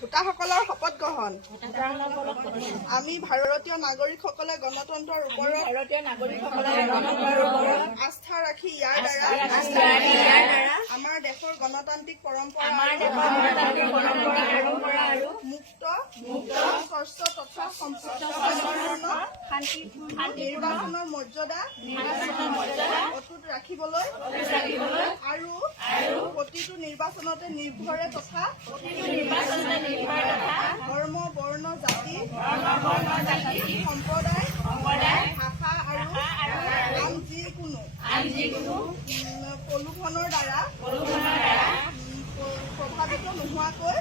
ভোটাৰসকলৰ শপত গ্ৰহণ। আমি ভাৰতীয় নাগৰিকসকলে গণতন্ত্ৰৰ ওপৰত আস্থা ৰাখি ইয়াৰ দ্বাৰা আমাৰ দেশৰ গণতান্ত্ৰিক পৰম্পৰা আৰু মুক্ত স্বচ্ছ তথা সম্পূৰ্ণ নিৰ্বাচনৰ মৰ্যাদা অটুট ৰাখিবলৈ আৰু প্ৰতিটো নিৰ্বাচনতে নিৰ্ভৰে তথা ধৰ্ম বৰ্ণ জাতি সম্প্ৰদায় ভাষা আৰু আন যিকোনো প্ৰলোভনৰ দ্বাৰা প্ৰভাৱিত নোহোৱাকৈ